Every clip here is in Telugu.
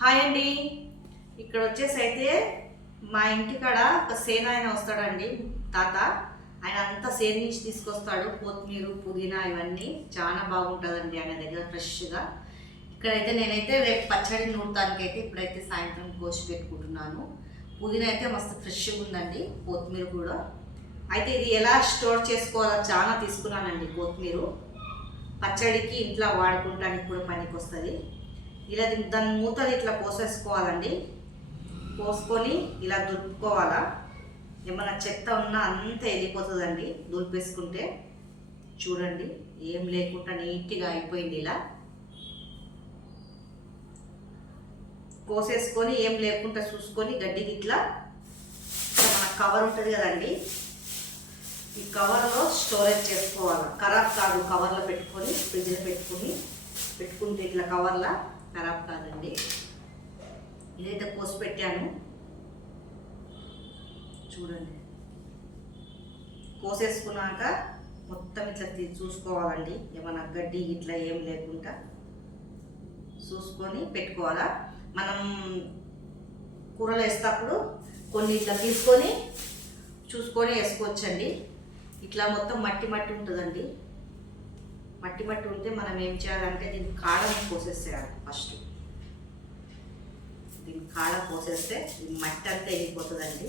హాయ్ అండి. ఇక్కడ వచ్చేసి అయితే మా ఇంటికాడ ఒక సేన ఆయన వస్తాడండి, తాత. ఆయన అంతా సేన్ నుంచి తీసుకొస్తాడు, కొత్తిమీర పుదీనా ఇవన్నీ చాలా బాగుంటుందండి ఆయన దగ్గర ఫ్రెష్గా. ఇక్కడైతే నేనైతే రేపు పచ్చడి నూడటానికైతే ఇప్పుడైతే సాయంత్రం కోసి పెట్టుకుంటున్నాను. పుదీనా అయితే మస్తు ఫ్రెష్గా ఉందండి, కొత్తిమీర కూడా. అయితే ఇది ఎలా స్టోర్ చేసుకోవాలో చాలా తీసుకున్నానండి. కొత్తిమీర పచ్చడికి ఇంట్లో వాడుకుంటానికి కూడా పనికి వస్తుంది. ఇలా దాని మూతలు ఇట్లా పోసేసుకోవాలండి. పోసుకొని ఇలా దులుపుకోవాలా. ఏమన్నా చెత్త ఉన్నా అంతా వెళ్ళిపోతుందండి దులిపేసుకుంటే. చూడండి, ఏం లేకుండా నీట్గా అయిపోయింది. ఇలా పోసేసుకొని ఏం లేకుండా చూసుకొని గడ్డికి ఇట్లా మన కవర్ ఉంటుంది కదండి, ఈ కవర్లో స్టోరేజ్ చేసుకోవాలి. ఖరాబ్ కాదు, కవర్లో పెట్టుకొని ఫ్రిడ్జ్లో పెట్టుకుంటే ఇట్లా కవర్లో ఖరాబ్ కాదండి. ఇదైతే కోసి పెట్టాను చూడండి. కోసేసుకున్నాక మొత్తం ఇట్లా చూసుకోవాలండి, ఏమన్నా గడ్డి ఇట్లా ఏం లేకుండా చూసుకొని పెట్టుకోవాలా. మనం కూరలు వేసేటప్పుడు కొన్ని ఇట్లా తీసుకొని చూసుకొని వేసుకోవచ్చండి. ఇట్లా మొత్తం మట్టి మట్టి ఉంటుందండి. మట్టి మట్టి ఉంటే మనం ఏం చేయాలంటే దీనికి కాడని పోసేసేయాలి. ఫస్ట్ దీనికి కాడ పోసేస్తే ఈ మట్టి అంతా వెళ్ళిపోతుందండి.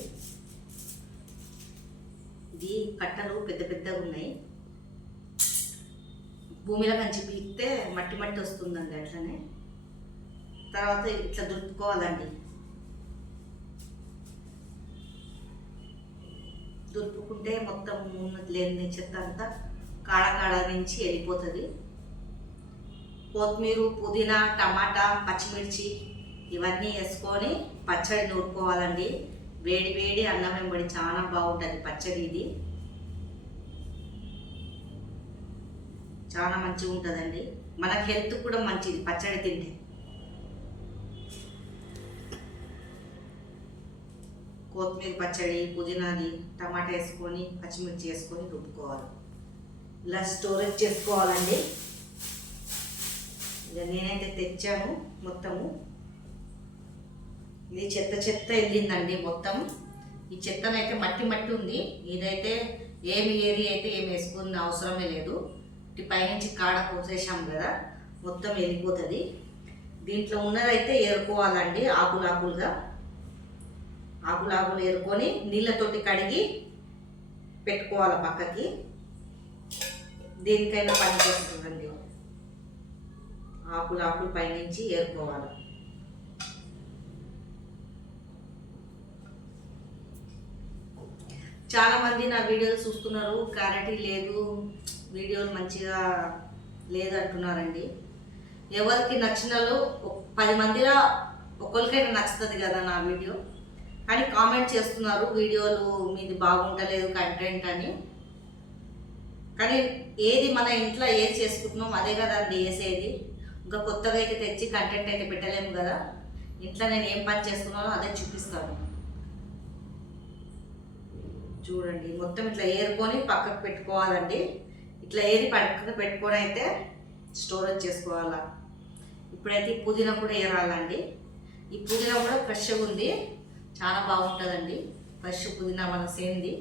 ఇది కట్టలు పెద్ద పెద్దగా ఉన్నాయి, భూమిలో కంచి పీకితే మట్టి మట్టి వస్తుందండి. అట్లనే తర్వాత ఇట్లా దులుపుకోవాలండి. దులుపుకుంటే మొత్తం లేని చెత్త అంతా కాడ నుంచి వెళ్ళిపోతుంది. కొత్తిమీర పుదీనా టమాటా పచ్చిమిర్చి ఇవన్నీ వేసుకొని పచ్చడి నూరుకోవాలండి. వేడి వేడి అన్నం వెంబడి చాలా బాగుంటుంది పచ్చడి. ఇది చాలా మంచిగా ఉంటుందండి, మనకి హెల్త్ కూడా మంచిది పచ్చడి తింటే. కొత్తిమీర పచ్చడి పుదీనాది టమాటా వేసుకొని పచ్చిమిర్చి వేసుకొని రుబ్బుకోవాలి. ఇలా స్టోరేజ్ చేసుకోవాలండి. ఇక నేనైతే తెచ్చాను మొత్తము. ఇది చెత్త వెళ్ళిందండి మొత్తం. ఈ చెత్తనైతే మట్టి మట్టి ఉంది. ఇదైతే ఏమి ఏరి అయితే ఏమి వేసుకున్న అవసరమే లేదు. పైనుంచి కాడ పోసేసాం కదా, మొత్తం వెళ్ళిపోతుంది. దీంట్లో ఉన్నదైతే ఏరుకోవాలండి. ఆకులు ఏరుకొని నీళ్ళతోటి కడిగి పెట్టుకోవాలి పక్కకి. దేనికైనా పనికి వస్తుందండి. ఆకులు పైనుంచి ఏరుకోవాలి. చాలా మంది నా వీడియోలు చూస్తున్నారు, క్లారిటీ లేదు, వీడియోలు మంచిగా లేదంటున్నారండి. ఎవరికి నచ్చినలో 10 మందిలో ఒకరికైనా నచ్చుతుంది కదా నా వీడియో, కానీ కామెంట్ చేస్తున్నారు వీడియోలు మీది బాగుంటలేదు కంటెంట్ అని. కానీ ఏది మన ఇంట్లో ఏది చేసుకుంటున్నాం అదే కదండి వేసేది. ఇంకా కొత్తగా అయితే తెచ్చి కంటెంట్ అయితే పెట్టలేము కదా. ఇంట్లో నేను ఏం పని చేస్తున్నానో అదే చూపిస్తాను. చూడండి, మొత్తం ఇట్లా ఏరుకొని పక్కకు పెట్టుకోవాలండి. ఇట్లా ఏరి పక్కకు పెట్టుకొని అయితే స్టోరేజ్ చేసుకోవాలా. ఇప్పుడైతే ఈ పుదీనా కూడా ఏరాలండి. ఈ పుదీనా కూడా ఫ్రెష్గా ఉంది, చాలా బాగుంటుందండి. ఫ్రెష్ పుదీనా మన సేంది.